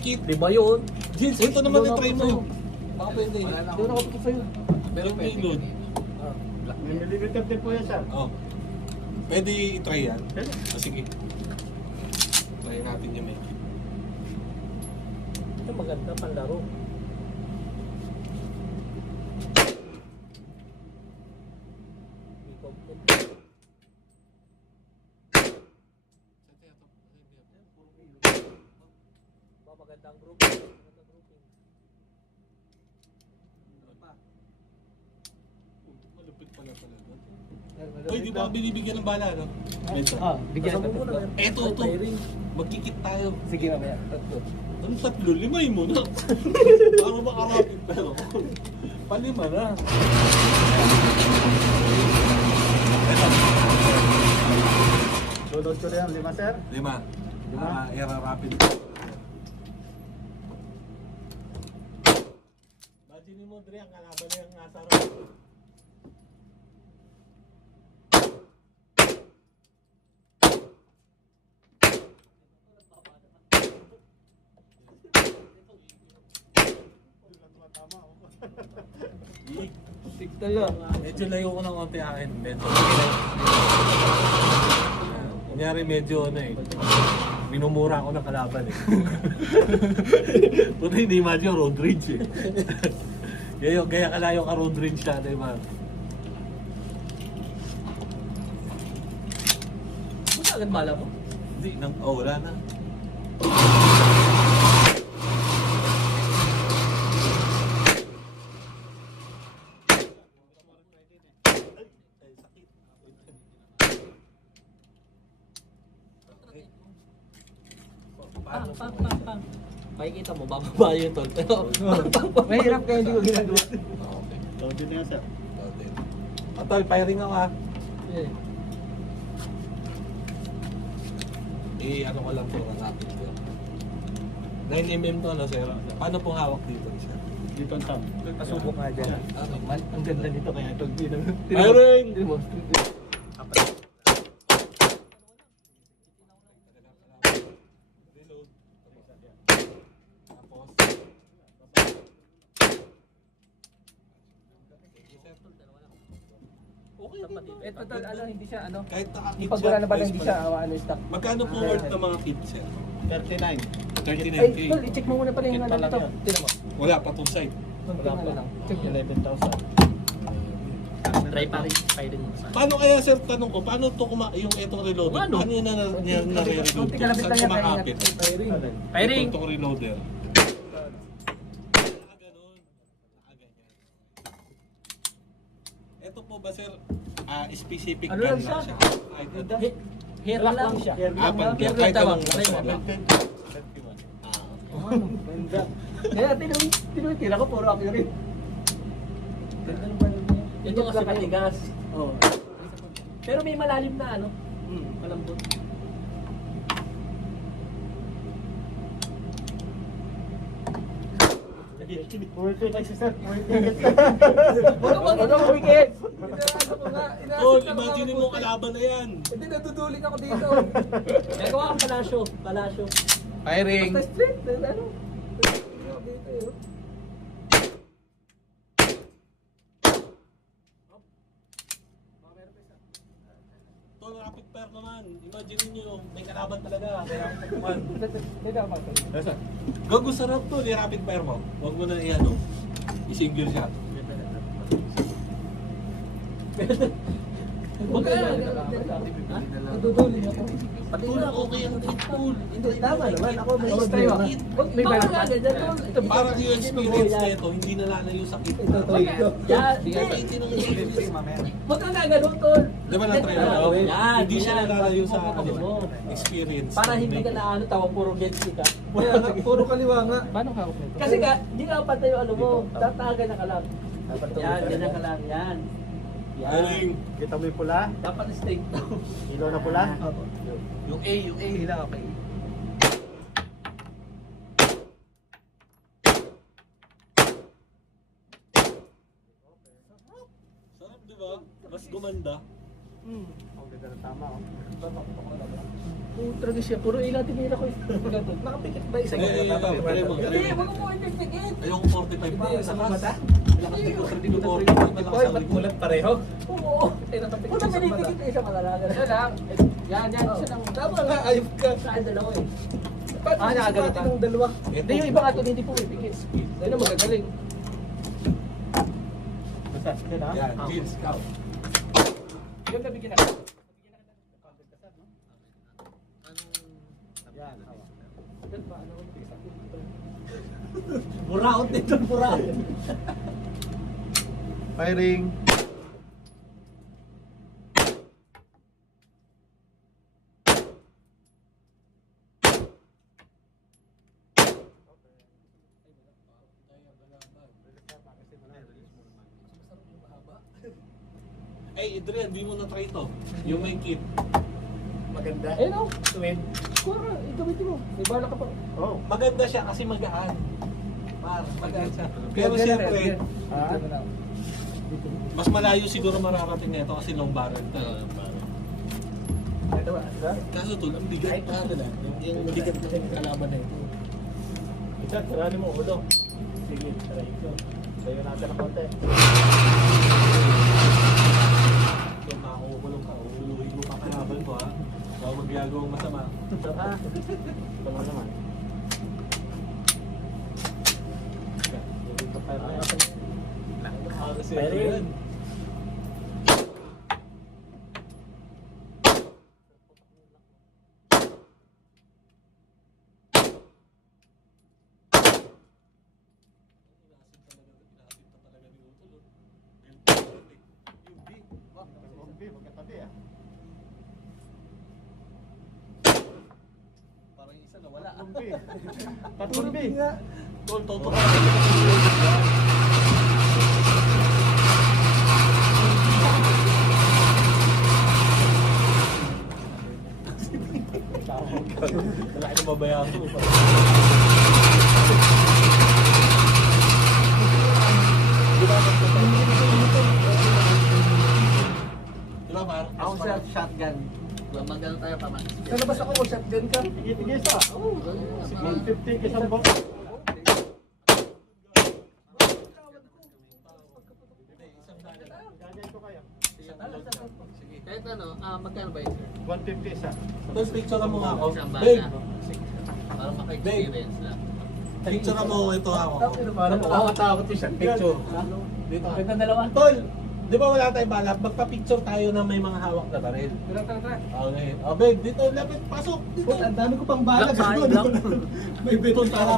kit. Di ba yun? Jins, ito naman na try mo. Baka pwede. Hindi na ako pikit sa'yo. Pero may load. Limited din po yan, sir. Oh. Pwede i-try yan? Sige. Try natin yung may kit. Ito maganda panlaro. Magandang grouping. Magandang grouping. Malupit pala pala. Uy, di ba binibigyan ng bala, no? Bigyan Kasama ka mo muna. Eto, ito. Magkikit tayo. Sige mamaya. Tatlo. Ano tatlo? Limay mo na. Para makarapit pero. Palima na. Load ko rin ang 5, sir. Lima. Era rapid. Imagine mo, Dre, ang kalaban na yung nasa rapid. Six talaga. Medyo layo ko ng konti akin. Medyo. Kunyari medyo ano eh. Minumura ako ng kalaban eh. Puta hindi imagine road rage eh. Gaya kalayo ka road rage siya, diba? Kung agad bala mo? Hindi, wala na. Pang. Makikita mo, bababa yun tol. Pero, mahirap kaya hindi ko ginagawa. Okay. Load din yan, sir. Tol, firing ako ha. Yeah. Ano ko lang to, rapid ko. 9mm to, ano, sir? Paano pong hawak dito, sir? Dito ang tab. Pasubok nga dyan. Ang ganda nito kaya ito. Firing! Reload. Tapos. Okay dito. Ito tol, ano, hindi siya, ano? Kahit nakakit Pag wala na ba hindi siya, ano, stock. Magkano po worth ng mga kit, sir? 39. 39K. Ay, tol, i-check mo muna pala yung Kit ano pa lang nito. yan. Tinan mo. Wala pa tong side. Wala pa. lang. Check nyo. 11,000. Try pa rin. Firing mo. Paano kaya, sir, tanong ko, paano to yung itong reloader? Ano? Paano yun nare-reload? Konti kalapit Saan lang yan. kumakapit? Firing. Firing! Itong reloader. Ganun. Ganyan. Ito po ba, sir, specific Ano gun lang siya? Ay, ito. Hair lang siya. Hair lang Hair kahit lang tawag. anong Try mo. nasa lang. Ano? Ganda. Kaya tinutira ko, puro ako rin. Ganda ng balon niya. Ito kasi matigas. Oo. Pero may malalim na ano. Malambot. Worth it, sir. Worth it. Huwag ka weekend. Inaano ko nga. Oh, imagine mo kalaban na yan. Hindi, natutuling ako dito. Nagawa kang palasyo. Palasyo. Firing! Basta straight. Ano? Dito yun. Ito, rapid fire naman. Imagine niyo, may kalaban talaga. Kaya, Dito ako magsabi. gago sarap to, ni rapid fire mo. Huwag mo na i-ano, i-single shot. Huwag ka na. Natutuling ako. Pati na okay ang kit pool. Hindi, tama naman. Ako may Ayos try na mo. yung kit. May balak ka. Ito, Parang yung experience na ito, hindi nalalayo sa kit. Ito, ito. Yan. Hindi ng experience. Huwag ka nga ganun, tol. Di ba na-try mo? Yan. Hindi siya Yan. nalalayo sa Ano mo. experience. Para hindi ka na ano, tawag puro gets ka. Puro kaliwa nga. Paano hawak nito? Kasi ka, hindi ka patay yung ano mo. Tatagan na ka lang. Yan, ganyan ka lang. Yan. Firing! Kita mo yung pula? Dapat straight down. Ilaw na pula? Opo. Yung A. Hila, okay. Sarap, di ba? Mas gumanda. Ang ganda ng tama, oh. Talaga siya, puro ilang tinira ko eh. Nakapikit ba isa? Hindi, Hindi, wag mo pinipikit. Ayong 45 pa. Hindi, sa mga mata. Hindi ko 45 pa lang sa likod. Mulat pareho? Oo. Eh, nakapikit sa mata. Isa malalaga. Isa lang. Yan, isa lang. Tama nga, ayop ka. Saan dalawa eh? Nakagalit ka? Dalawa. Hindi, yung iba nga ito, hindi po pipikit. Ayun ang magagaling. Basta, yan ah. Yan, Vince, ikaw. Yung nabigyan ako. Yan, hawa. Buraot dito, buraot. Firing. Ay, Adrian, di mo na-try ito. Yung may kit. Maganda. Eh no, tuwid. Kura, gamitin mo. May bala ka pa. Oh. Maganda siya kasi magaan. Magaan siya. Pero siyempre, mas malayo siguro mararating na ito kasi long barrel to. Ito ba? Kaso ito, ang bigat pa na. Yung bigat na yung kalaban na ito. Isa, sarali mo ulo. Sige, try ito. Tayo natin ng konti. Kung makakukulong ka, uhuluhin mo pa kalaban ko ha. Huwag magyagawang masama. Ito naman. Dito pa rin. Kasi Pero yun. Magkatabi ah. Parang isa na wala. Tatlong B. Tol, toto. Wala ka mabayaran ko. Diba, Mar? Ako sa shotgun. Magano tayo pa man. Sa labas ako, shotgun ka. Sige, isa. Oo. 150 isang box. Gagawin ko kayo. Kahit ano, magkano ba yun, sir? 150 isa. Tapos picture mo nga ako. Isang Babe, bata. Para maka-experience lang. picture mo ito ako. Parang makakatakot yung shotgun. Picture. Dito. Ganda dalawa. Tol, di ba wala tayong balak? Magpa-picture tayo na may mga hawak na baril. Tara, tara, tara. Okay. Oh, babe, dito, lapit, pasok. Dito. Ang dami ko pang bala. Black, black. May beton para